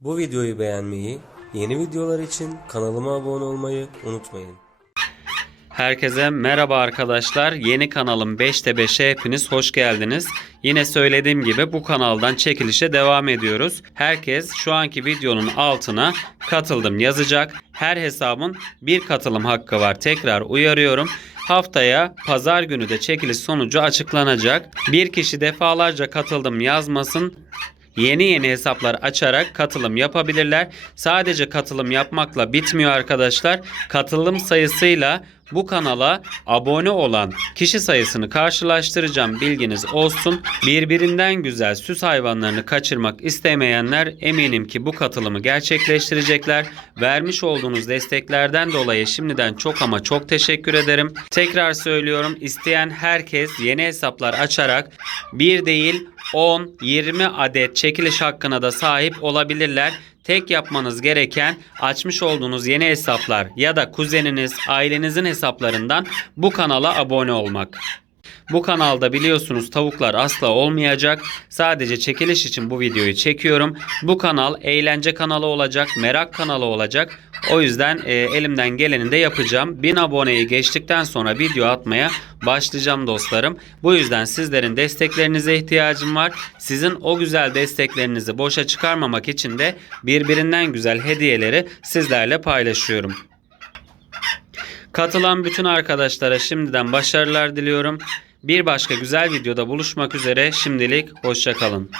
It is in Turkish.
Bu videoyu beğenmeyi, yeni videolar için kanalıma abone olmayı unutmayın. Herkese merhaba arkadaşlar. Yeni kanalım 5'te 5'e hepiniz hoş geldiniz. Yine söylediğim gibi bu kanaldan çekilişe devam ediyoruz. Herkes şu anki videonun altına katıldım yazacak. Her hesabın bir katılım hakkı var. Tekrar uyarıyorum. Haftaya pazar günü de çekiliş sonucu açıklanacak. Bir kişi defalarca katıldım yazmasın. Yeni yeni hesaplar açarak katılım yapabilirler. Sadece katılım yapmakla bitmiyor arkadaşlar. Katılım sayısıyla bu kanala abone olan kişi sayısını karşılaştıracağım bilginiz olsun. Birbirinden güzel süs hayvanlarını kaçırmak istemeyenler eminim ki bu katılımı gerçekleştirecekler. Vermiş olduğunuz desteklerden dolayı şimdiden çok ama çok teşekkür ederim. Tekrar söylüyorum isteyen herkes yeni hesaplar açarak bir değil 10, 20 adet çekiliş hakkına da sahip olabilirler. Tek yapmanız gereken açmış olduğunuz yeni hesaplar ya da kuzeniniz, ailenizin hesaplarından bu kanala abone olmak. Bu kanalda biliyorsunuz tavuklar asla olmayacak. Sadece çekiliş için bu videoyu çekiyorum. Bu kanal eğlence kanalı olacak, merak kanalı olacak. O yüzden e, elimden geleni de yapacağım. 1000 aboneyi geçtikten sonra video atmaya başlayacağım dostlarım. Bu yüzden sizlerin desteklerinize ihtiyacım var. Sizin o güzel desteklerinizi boşa çıkarmamak için de birbirinden güzel hediyeleri sizlerle paylaşıyorum. Katılan bütün arkadaşlara şimdiden başarılar diliyorum. Bir başka güzel videoda buluşmak üzere. Şimdilik hoşçakalın.